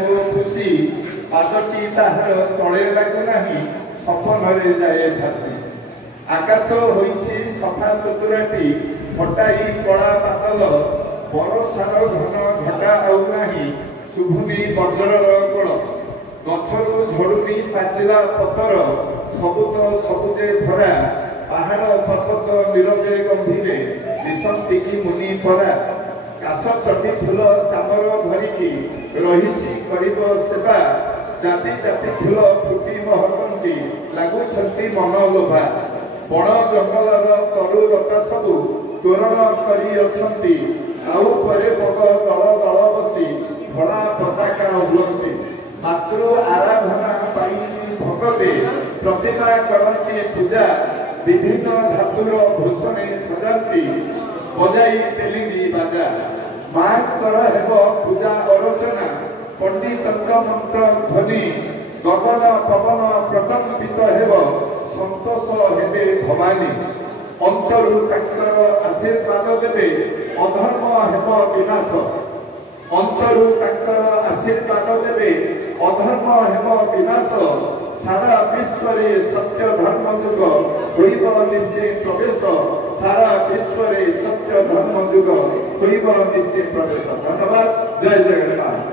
ମୋ ଖୁସି ପାଦଟି ତାହାର ତଳେ ଲାଗୁନାହିଁ ସପନରେ ଯାଏ ଭାସି। ଆକାଶ ହୋଇଛି ସଫା ସୁତୁରାଟି ଫଟାଇ କଳା ବାଦଲ ବରଷାର ଘନ ଘଟା ଆଉ ନାହିଁ ଶୁଭୁନି ବଜ୍ରର ଗୋଳ। ଗଛରୁ ଝଡ଼ୁନି ପାଚିଲା ପତର ସବୁଜ ସବୁଜେ ଭରା ପାହାଡ଼ ପର୍ବତ ନୀରବେ ଗମ୍ଭୀରେ ଦିଶନ୍ତି କି ମୁନି ପରା। କାଶ ତଟି ଫୁଲ ଚାମର ଧରିକି ରହିଛି କରିବ ସେବା ଜାତି ଜାତି ଫୁଲ ଫୁଟି ମହକନ୍ତି ଲାଗୁଛନ୍ତି ମନଲୋଭା। ବଣ ଜଙ୍ଗଲର ତରୁ ଲତା ସବୁ ତୋରଣ କରି ଅଛନ୍ତି ଆଉ ପରେ ବଗ ଦଳ ଦଳ ବସି ଧଳା ପତାକା ଉଡ଼ନ୍ତି। ମାତୃ ଆରାଧନା ପାଇଁ ଭଗତେ ପ୍ରତିମା କରନ୍ତି ପୂଜା ବିଭିନ୍ନ ଧାତୁର ଭୂଷଣେ ସଜାନ୍ତି ବଜାଇ ତେଲିଙ୍ଗି ବାଜା। ମାଙ୍କର ହେବ ପୂଜା ଅର୍ଚ୍ଚନା ପଣ୍ଡିତଙ୍କ ମନ୍ତ୍ର ଧ୍ୱନି ଗଗନ ପବନ ପ୍ରକମ୍ପିତ ହେବ ସନ୍ତୋଷ ହେବେ ଭବାନୀ। ଅନ୍ତରୁ ତାଙ୍କର ଆଶୀର୍ବାଦ ଦେବେ ଅଧର୍ମ ହେବ ବିନାଶ। ଅନ୍ତରୁ ତାଙ୍କର ଆଶୀର୍ବାଦ ଦେବେ ଅଧର୍ମ ହେବ ବିନାଶ। ସାରା ବିଶ୍ୱରେ ସତ୍ୟ ଧର୍ମ ଯୁଗ ହୋଇବ ନିଶ୍ଚୟ ପ୍ରବେଶ। ସାରା ବିଶ୍ୱରେ ସତ୍ୟ ଧର୍ମ ଯୁଗ ହୋଇବ ନିଶ୍ଚୟ ପ୍ରବେଶ। ଧନ୍ୟବାଦ। ଜୟ ଜଗନ୍ନାଥ।